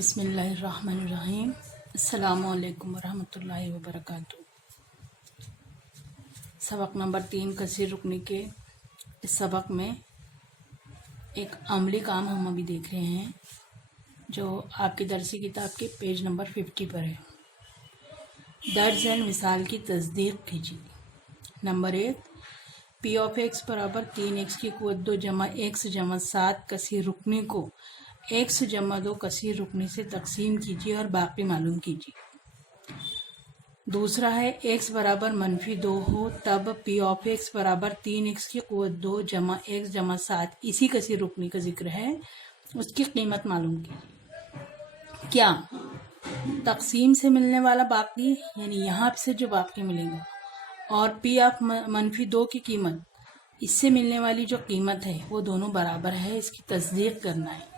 बिस्मिल्लाहिर्रहमानिर्रहीम। अस्सलामुअलैकुम वरहमतुल्लाहि वबरकातुहू। सबक नंबर 3 कसीर रुकनी के इस सबक में एक अमली काम हम अभी देख रहे हैं जो आपकी दरसी किताब के पेज नंबर 50 पर है। दर्ज एंड मिसाल की तस्दीक कीजिए। नंबर 1, पी ऑफ एक्स बराबर 3x की कुव्वत 2 जमा एक्स जमा 7 कसीर रुकनी को एक्स जमा 2 कसीर रुकनी से तकसीम कीजिए और बाकी मालूम कीजिए। दूसरा है x बराबर -2 हो तब पी ऑफ एक्स बराबर 3x की कुव्वत 2 जमा एक्स जमा 7 इसी कसीर रुकनी का जिक्र है, उसकी कीमत मालूम कीजिए। क्या तकसीम से मिलने वाला बाकी यानी यहाँ से जो बाकी मिलेगा और पी ऑफ -2 की कीमत इससे मिलने वाली जो कीमत है वो दोनों बराबर है, इसकी तस्दीक करना है।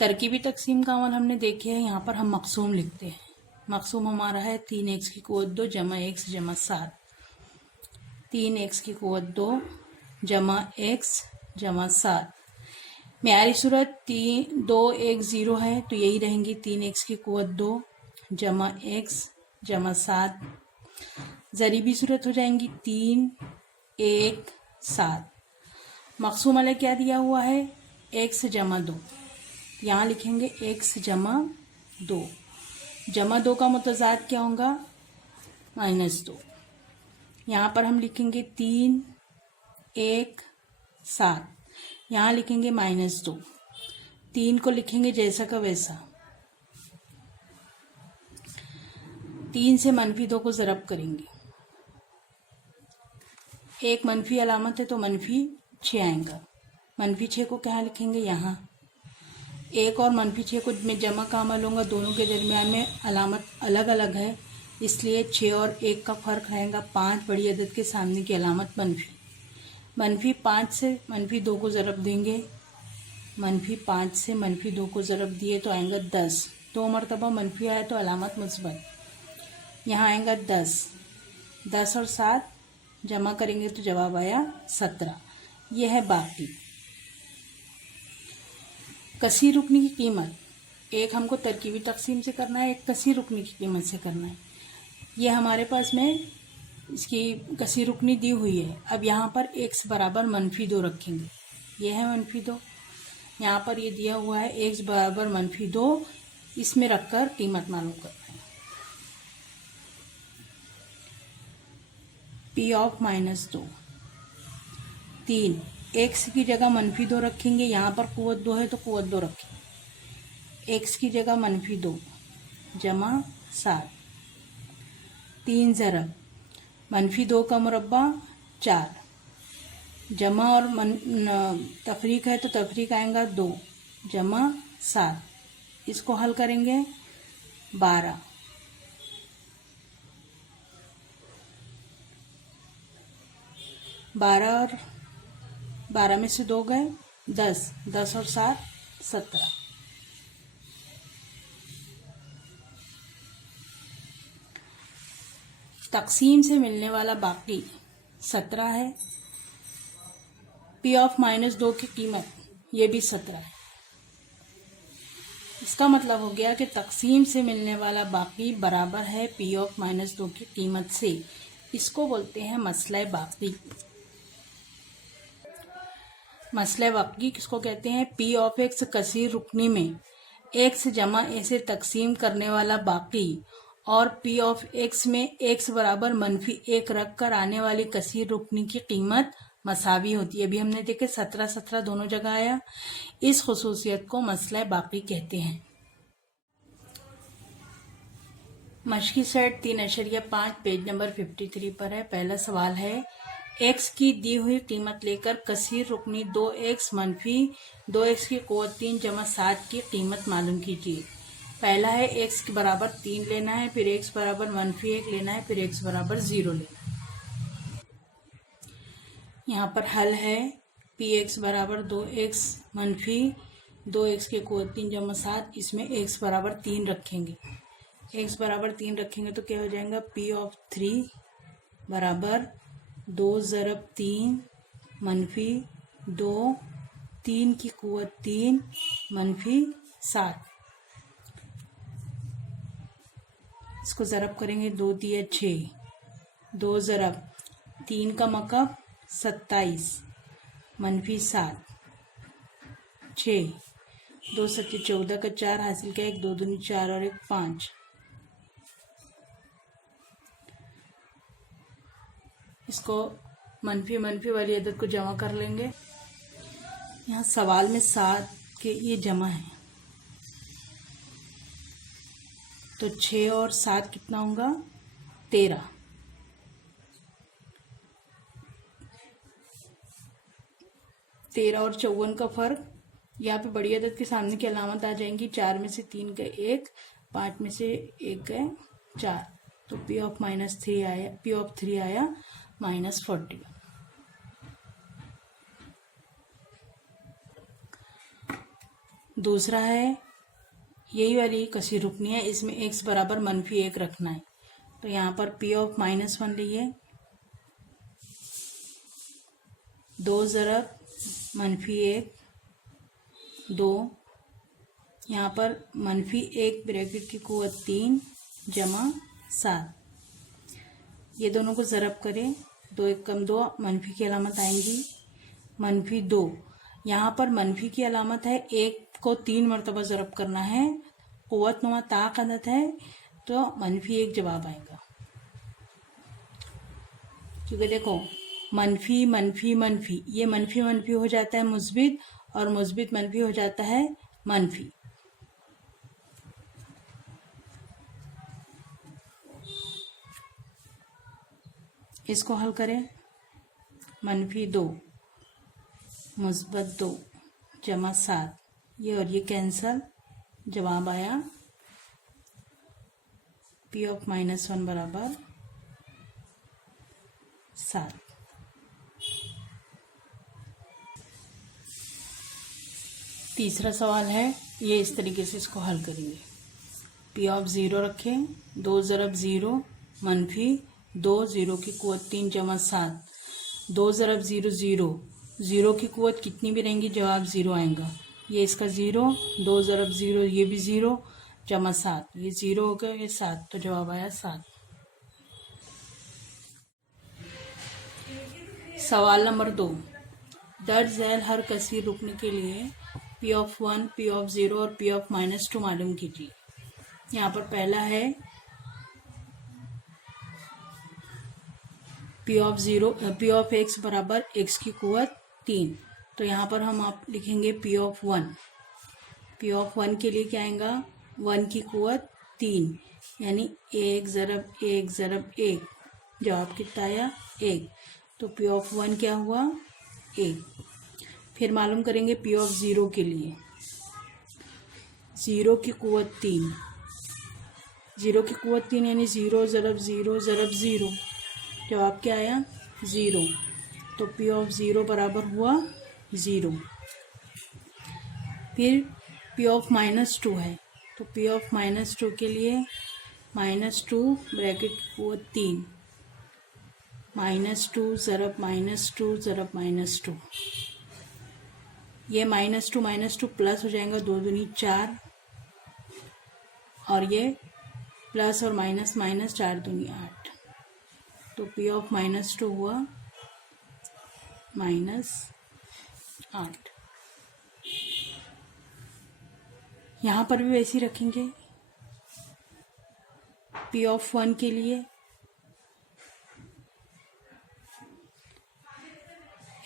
तरकीबी तकसीम का अमल हमने देखे हैं। यहाँ पर हम मकसूम लिखते हैं। मकसूम हमारा है 3x की कुव्वत 2 जमा एक्स जमा 7। 3x की कुव्वत 2 जमा एक्स जमा 7। मेयारी सूरत 2 1 0 है तो यही रहेंगी 3x की कुव्वत 2 जमा एक्स जमा 7। ज़रीबी सूरत हो जाएंगी 3 1 7। मकसूम अलग क्या दिया हुआ है x जमा 2, यहाँ लिखेंगे x जमा 2। जमा 2 का मुतज़ाद क्या होगा -2। यहाँ पर हम लिखेंगे 3 1 7, यहाँ लिखेंगे -2। 3 को लिखेंगे जैसा का वैसा। 3 से -2 को ज़रब करेंगे। एक मनफी अलामत है तो -6 आएगा। -6 को क्या लिखेंगे यहाँ। एक और -6 को मैं जमा का अमल लूँगा, दोनों के दरमियान में अलामत अलग अलग है इसलिए 6 और 1 का फ़र्क रहेगा। 5 बड़ी अदद के सामने की अलामत मनफी। -5 से -2 को ज़रब देंगे। -5 से -2 को ज़रब दिए तो आएगा 10। 2 मरतबा मनफी आया तो अलामत मुस्बत। यहाँ आएगा 10। 10 और 7 जमा करेंगे तो जवाब आया 17। यह है बाकी। कसीर रुकनी की कीमत एक हमको तरकीबी तकसीम से करना है, एक कसीर रुकनी की कीमत से करना है। ये हमारे पास में इसकी कसीर रुकनी दी हुई है। अब यहाँ पर x बराबर -2 रखेंगे। यह है -2। यहाँ पर ये दिया हुआ है x बराबर -2, इसमें रखकर कीमत मालूम करना है। p ऑफ -2 3, x की जगह -2 रखेंगे। यहाँ पर कुव्वत 2 है तो कुव्वत 2 रखेंगे। x की जगह -2 जमा 7। 3 ज़रब -2 का मुरब्बा 4 जमा और तफरीक है तो तफरीक आएगा 2 जमा 7। इसको हल करेंगे 12। 12 और 12 में से 2 गए 10। 10 और 7 17। तकसीम से मिलने वाला बाकी 17 है। पी ऑफ -2 की कीमत ये भी 17 है। इसका मतलब हो गया कि तकसीम से मिलने वाला बाकी बराबर है पी ऑफ -2 की कीमत से। इसको बोलते हैं मसला बाकी। मसला बाकी किसको कहते हैं। पी ऑफ एक्स कसीर रुकनी में एक्स जमा ए से तकसीम करने वाला बाकी और पी ऑफ एक्स में एक्स बराबर -1 रख कर आने वाली कसीर रुकनी की कीमत मसावी होती है। अभी हमने देखे 17 17 दोनों जगह आया। इस खुसूसियत को मसला बाकी कहते हैं। मशकी सेट 3.5 पेज नंबर 53 पर है। पहला सवाल है x की दी हुई कीमत लेकर कसीर रुकनी 2x - 2x की कुव्वत 3 जमा 7 की कीमत मालूम कीजिए। पहला है x के बराबर 3 लेना है, फिर x बराबर -1 लेना है, फिर x बराबर 0 लेना है। यहाँ पर हल है px बराबर 2x - 2x की कुव्वत 3 जमा 7। इसमें x बराबर 3 रखेंगे। x बराबर 3 रखेंगे तो क्या हो जाएगा p ऑफ 3 बराबर 2 ज़रब 3 -2 3 की कुव्वत 3 -7। इसको ज़रब करेंगे, 2 दिया 6, 2 ज़रब 3 का मकब 27 -7 6, 2 सत्ते 14 का 4 हासिल किया, 1 2 दूनी 4 और 1 5। इसको मनफी मनफी वाली अदद को जमा कर लेंगे। यहाँ सवाल में 7 के ये जमा है, तो 6 और 7 कितना होगा, 13। 13 और 54 का फर्क। यहाँ पे बड़ी अदद के सामने की अलामत आ जाएंगी, 4 में से 3 गए 1, 5 में से 1 गए 4, तो P ऑफ -3 आया, P ऑफ 3 आया -41। दूसरा है यही वाली कसी रुकनी है, इसमें x बराबर -1 रखना है, तो यहाँ पर P ऑफ -1 लिए, 2 ज़रब -1 2, यहाँ पर -1 ब्रैकेट की कुव्वत 3 जमा 7, ये दोनों को ज़रब करें, 2 1 कम 2, मनफी की अलामत आएंगी, -2, यहाँ पर मनफी की अलामत है, 1 को 3 मरतबा ज़रब करना है, कुव्वत नुमा ताक अदद है, तो -1 जवाब आएगा। क्योंकि देखो मनफी मनफी मनफी, ये मनफी मनफी हो जाता है मुस्बित, और मुस्बित मनफी हो जाता है मनफी। इसको हल करें, -2 मुस्बत 2 जमा 7, ये और ये कैंसल, जवाब आया P ऑफ -1 बराबर 7। तीसरा सवाल है, ये इस तरीके से इसको हल करेंगे। P ऑफ 0 रखें, 2 ज़रब 0 मनफी 2, 0 की कुव्वत 3 जमा 7, 2 ज़रब 0 0, 0 की कुव्वत कितनी भी रहेंगी जवाब 0 आएगा, ये इसका 0, 2 ज़रब 0 ये भी 0 जमा 7, ये 0 हो गया, ये 7, तो जवाब आया 7। सवाल नंबर 2, दर्ज झैल हर कसीर रुकने के लिए P ऑफ 1, P ऑफ 0 और P ऑफ -2 मालूम कीजिए। यहाँ पर पहला है P of 0, P of x बराबर x की कुव्वत 3, तो यहाँ पर हम आप लिखेंगे P ऑफ 1। P ऑफ 1 के लिए क्या आएगा, 1 की कुव्वत 3, यानी 1 ज़रब 1 ज़रब 1, जवाब कितना आया 1, तो P ऑफ 1 क्या हुआ 1। फिर मालूम करेंगे P ऑफ 0 के लिए, 0 की कुव्वत 3, 0 की कुव्वत 3 यानी 0 ज़रब 0 ज़रब 0, जवाब क्या आया 0, तो P ऑफ 0 बराबर हुआ 0। फिर P ऑफ -2 है, तो P ऑफ -2 के लिए -2 ब्रैकेट की कुव्वत 3, -2 ज़रब -2 ज़रब -2, ये -2 प्लस हो जाएगा, 2 दूनी 4, और ये प्लस और माइनस 4 दूनी 8, तो P ऑफ -2 हुआ -8। यहाँ पर भी वैसे ही रखेंगे। P ऑफ 1 के लिए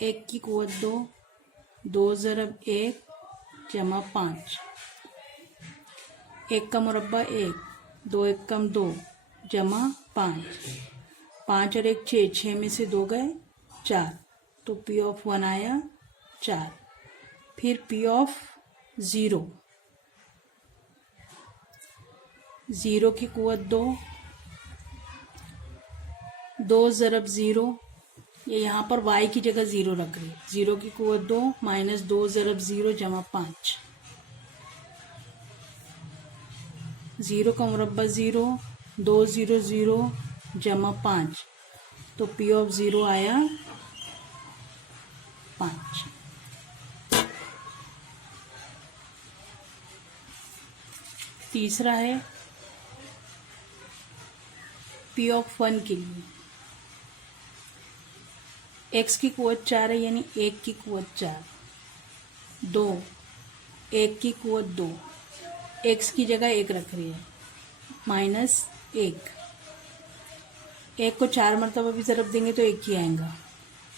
1 की कुव्वत 2, 2 ज़रब 1 जमा 5, 1 का मुरब्बा 1, 2 1 कम 2 जमा 5, 5 और 1 6, 6 में से 2 गए 4, तो P ऑफ 1 आया 4। फिर P ऑफ 0, 0 की कुव्वत 2, 2 ज़रब 0, ये यहाँ पर y की जगह 0 रख रही है, 0 की कुव्वत 2 माइनस 2 ज़रब 0 जमा 5, 0 का मुरब्बा 0, 2 0 0 जमा 5, तो P ऑफ 0 आया 5। तीसरा है P(1) के लिए x की कुवत 4 है, यानी 1 की कुवत 4, 2, 1 की कुवत 2, x की जगह 1 रख रही है, -1, 1 को 4 मरतबा भी ज़रब देंगे तो 1 ही आएगा।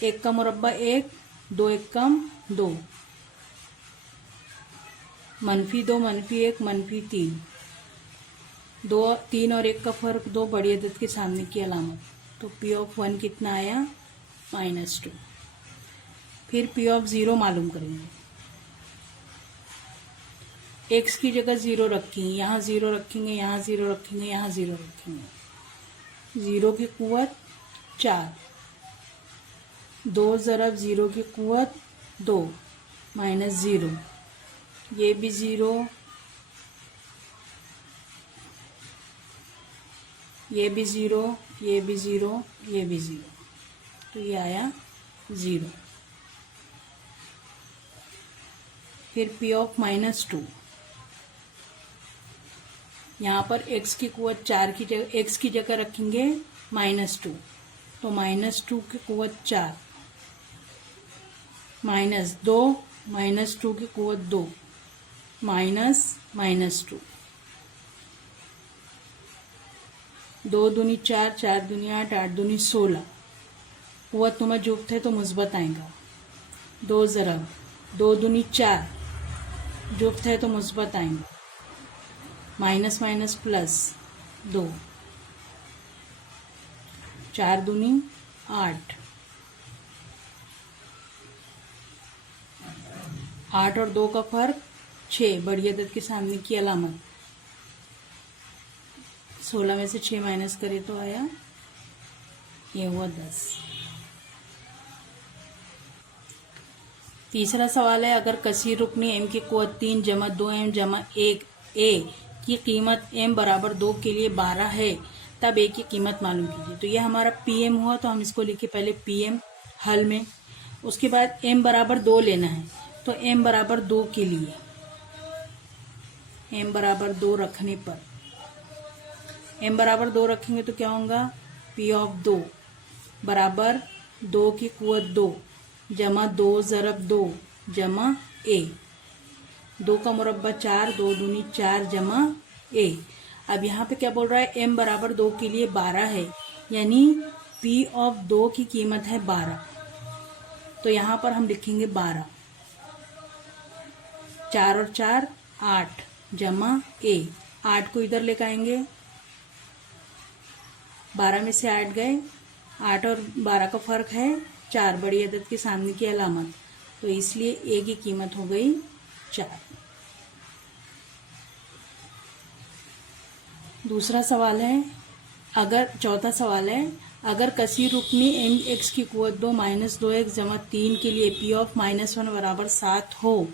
1 का मुरब्बा 1, 2 1 कम 2, -2, -1, -3, 2, 3 और 1 का फ़र्क 2, बड़ी अदद के सामने की अलामत। तो P(1) कितना आया? -2। फिर P(0) मालूम करेंगे। x की जगह 0 रखेंगे, यहाँ 0 रखेंगे, यहाँ 0 रखेंगे, यहाँ 0 रखेंगे। 0 की कुवत 4, 2 ज़रब 0 की कुवत 2, -0, ये भी 0, ये भी 0, ये भी 0, ये भी 0, तो ये आया 0। फिर P(-2), यहाँ पर x की कुवत 4 की जगह x की जगह रखेंगे -2, तो -2 की कुवत 4, -2, -2 की कुवत 2, -2, 2 दूनी 4, 4 दूनी 8, 8 दूनी 16, कुवत नुमा जुफ्त है तो मुस्बत आएगा। 2 ज़रब 2 दूनी 4, जुफ्त है तो मुस्बत आएंगे। माइनस माइनस प्लस 2, 4 दूनी 8, 8 और 2 का फर्क 6, बड़ी अदद के सामने की अलामत। 16 में से 6 माइनस करें तो आया, ये हुआ 10। तीसरा सवाल है, अगर कसीर रुकनी m की कुवत 3 जमा 2m जमा 1 a की कीमत m बराबर 2 के लिए 12 है, तब a की कीमत मालूम कीजिए। तो ये हमारा pm हुआ, तो हम इसको लिखे पहले pm हल में। उसके बाद m बराबर 2 लेना है, तो m बराबर 2 के लिए m बराबर 2 रखने पर m बराबर 2 रखेंगे तो क्या होगा? P(2) बराबर 2 की कुवत 2 जमा 2 ज़रब 2 जमा a, 2 का मुरब्बा 4, 2 दूनी 4 जमा a। अब यहाँ पे क्या बोल रहा है? m बराबर 2 के लिए 12 है, यानी P(2) की कीमत है 12, तो यहाँ पर हम लिखेंगे 12, 4 और 4 8 जमा a, 8 को इधर लेकर आएंगे, 12 में से 8 गए, 8 और 12 का फर्क है 4, बड़ी अदद के सामने की अलामत, तो इसलिए a की कीमत हो गई 4। दूसरा सवाल है, चौथा सवाल है, अगर कसीर रुकनी mx की कुवत 2 -2x जमा 3 के लिए P(-1) बराबर 7 हो,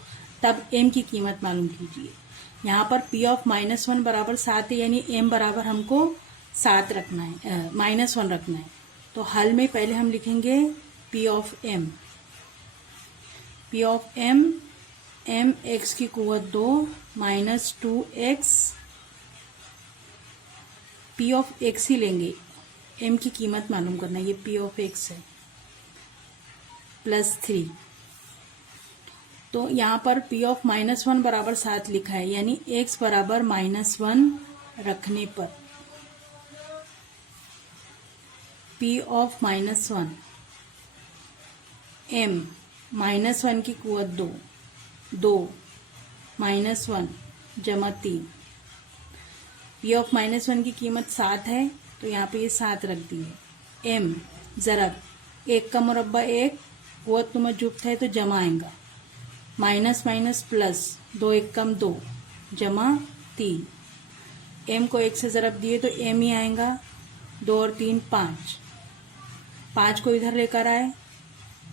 तब m की कीमत मालूम कीजिए। यहाँ पर P(-1) बराबर 7 है, यानी m बराबर हमको 7 रखना है, -1 रखना है। तो हल में पहले हम लिखेंगे P(m), m x की कुवत 2 -2x, P(x) ही लेंगे, m की कीमत मालूम करना है, ये P(x) है, +3। तो यहाँ पर P(-1) बराबर 7 लिखा है, यानी x बराबर -1 रखने पर P(-1) m -1 की कुवत 2, 2 -1 जमा 3, P(-1) की कीमत 7 है, तो यहाँ पे ये 7 रख दिए। m ज़रब 1 का मुरब्बा 1, कुवत नुमा जुफ्त है तो जमा आएगा, माइनस माइनस प्लस, 2 1 कम 2 जमा 3, m को 1 से ज़रब दिए तो m ही आएगा, 2 और 3 5, 5 को इधर लेकर आए,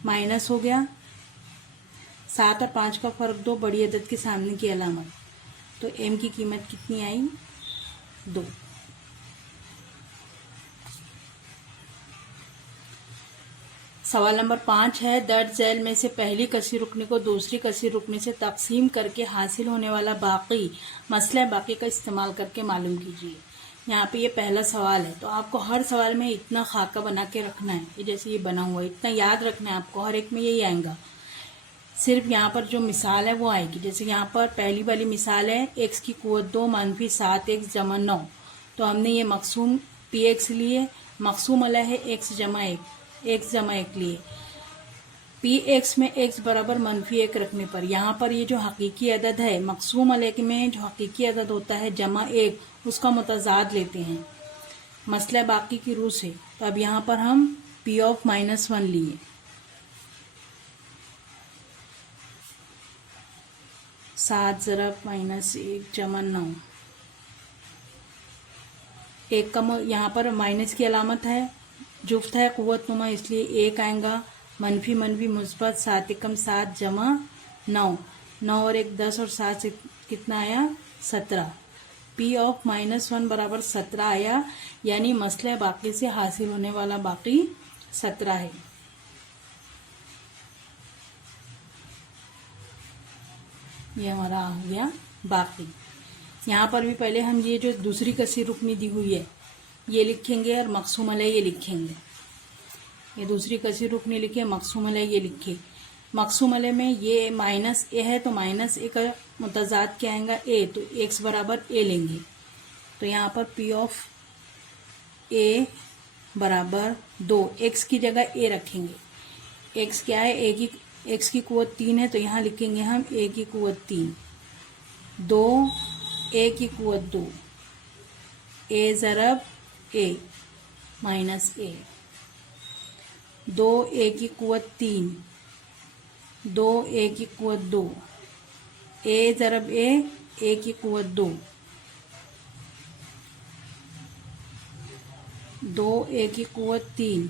माइनस हो गया, 7 और 5 का फर्क 2, बड़ी अदद के सामने की अलामत, तो m की कीमत कितनी आई? 2। सवाल नंबर 5 है, दर्ज झैल में से पहली कसी रुकनी को दूसरी कसी रुकनी से तकसीम करके हासिल होने वाला बाकी मसला बाकी का इस्तेमाल करके मालूम कीजिए। यहाँ पे ये पहला सवाल है, तो आपको हर सवाल में इतना खाका बना के रखना है। ये जैसे ये बना हुआ है, इतना याद रखना है आपको, हर एक में यही आएगा। सिर्फ यहाँ पर जो मिसाल है वो आएगी। जैसे यहाँ पर पहली वाली मिसाल है x की कुव्वत 2 - 7x जमा 9। तो हमने ये मकसूम px लिए, मकसूम अलग है x जमा 1 लिए। px में x बराबर -1 रखने पर यहाँ पर ये जो हकीकी अदद है, मकसूम अलग में जो हकीकी अदद होता है जमा 1, उसका मुतजाद लेते हैं मसला बाकी की रूह से। तो अब यहाँ पर हम p ऑफ -1 लिए, 7 ज़रब -1 जमा 9। एक का यहाँ पर माइनस की अलामत है, जुफ्त है कुव्वत नुमा, इसलिए 1 आएगा। मनफी मनफी मुस्बत 7 एकम 7 जमा 9। 9 और 1 10 और 7 से कितना आया 17। p ऑफ -1 बराबर 17 आया, यानी मसला बाकी से हासिल होने वाला बाकी 17 है। ये हमारा हो गया बाकी। यहाँ पर भी पहले हम ये जो दूसरी कसीर रुकनी दी हुई है ये लिखेंगे और मकसूम अलैह ये लिखेंगे। ये दूसरी कसीर रुकनी लिखे, मकसूम अलैह ये लिखे। मकसूम अलैह में ये -a है, तो -a का मुतजाद क्या आएगा a, तो x बराबर a लेंगे। तो यहाँ पर p ऑफ a बराबर 2, x की जगह a रखेंगे। x क्या है, x की कुव्वत 3 है, तो यहाँ लिखेंगे हम a की कुव्वत 3। 2 a की कुव्वत 2, a ज़रब a minus a। 2 a की कुव्वत 3, 2 a की कुव्वत 2, a ज़रब a की कुव्वत 2। 2 a की कुव्वत 3,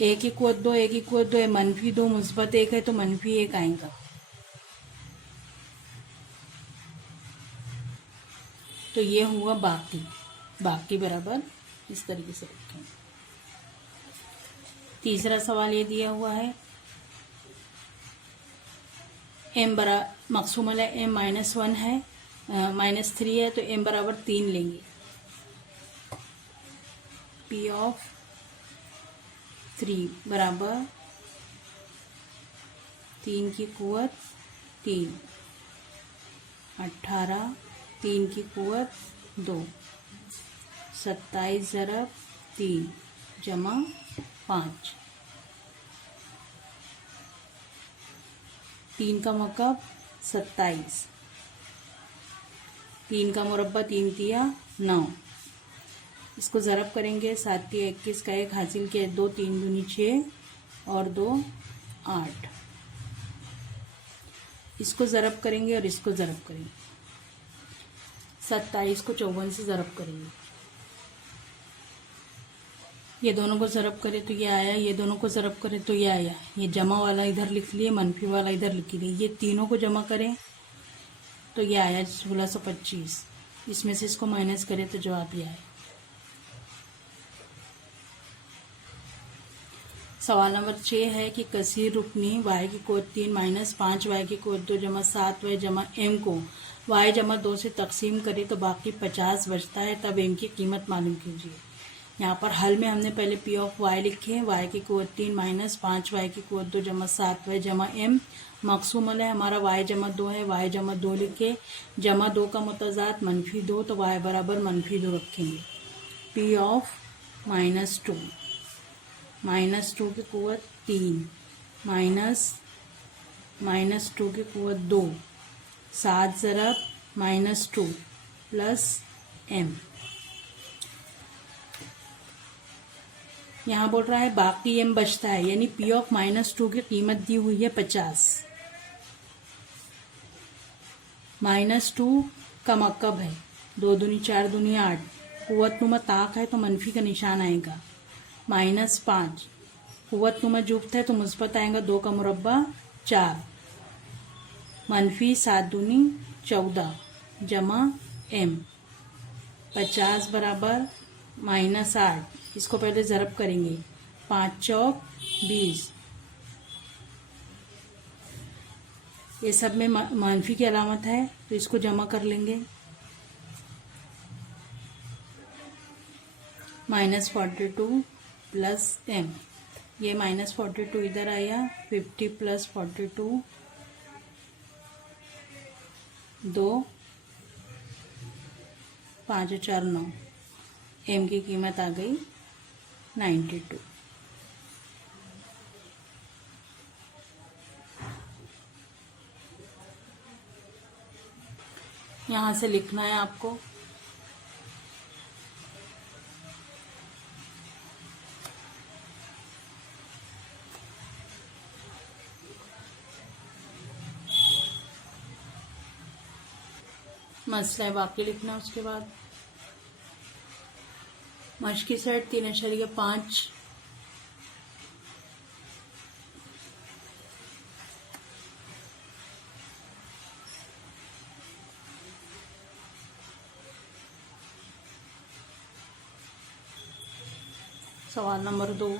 a की कुव्वत 2, a की कुव्वत 2 है, -2 मुस्बत 1 है, तो -1 आएगा। तो ये हुआ बाकी बराबर इस तरीके से रखें। तीसरा सवाल ये दिया हुआ है m मकसूम अलैह m -1 है, -3 है, तो m बराबर 3 लेंगे। p ऑफ 3 बराबर 3 की कुव्वत 3, 18, 3 की कुव्वत 2, 27 ज़रब 3 जमा 5। 3 का मकब 27, 3 का मुरब्बा 3 तिया 9। इसको ज़रब करेंगे, 7 तिया 21 का 1 हासिल किया, 2 3 दूनी 6 और 2 8। इसको ज़रब करेंगे और इसको ज़रब करेंगे, 27 को 54 से ज़रब करेंगे। ये दोनों को ज़रब करें तो ये आया, ये दोनों को ज़रब करें तो ये आया। ये जमा वाला इधर लिख लिए, मनफी वाला इधर लिख लिए। ये तीनों को जमा करें तो ये आया 1625। इसमें से इसको माइनस करें तो जवाब ये आया। सवाल नंबर 6 है कि कसीर रुकनी y की कुव्वत 3 - 5y की कुव्वत 2 जमा 7y जमा m को y जमा 2 से तकसीम करे तो बाकी 50 बचता है, तब m की कीमत मालूम कीजिए। यहाँ पर हल में हमने पहले p ऑफ y लिखे, y की कुव्वत 3 - 5y की कुव्वत 2 जमा 7y जमा m। मकसूम अलैह हमारा y जमा 2 है, y जमा 2 लिखे, जमा 2 का मुतजाद -2, तो y बराबर -2 रखेंगे। p ऑफ -2, -2 की कुव्वत 3 -2 की कुव्वत 2, 7 ज़रब -2 प्लस m। यहाँ बोल रहा है बाकी m बचता है, यानी p ऑफ -2 की कीमत दी हुई है 50। -2 का मकब है, 2 दूनी 4 दूनी 8, कुव्वत नुमा ताक है तो मनफी का निशान आएगा। -5 कुव्वत नुमा जुफ्त है तो मुस्बत आएगा, 2 का मुरब्बा 4, मनफी 7 दूनी 14 जमा m। 50 बराबर -8, इसको पहले ज़रब करेंगे, 5 चौक 20। ये सब में मनफी की अलामत है तो इसको जमा कर लेंगे। -42 प्लस m, ये -42 इधर आया, 50 प्लस 42 2 5 4 9, m की कीमत आ गई 92। यहाँ से लिखना है आपको मसला बाकी लिखना है। उसके बाद मश की सेट 3.5 सवाल नंबर 2,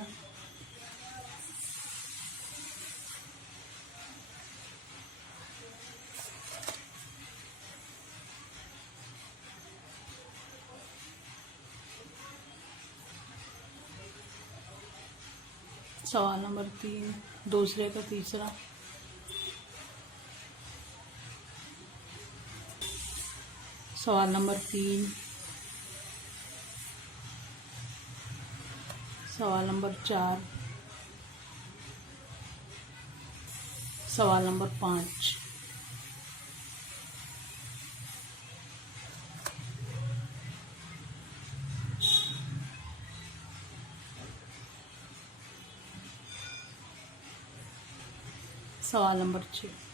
सवाल नंबर 3 दूसरे का तीसरा, सवाल नंबर 3, सवाल नंबर 4, सवाल नंबर 5। सवाल नंबर 6।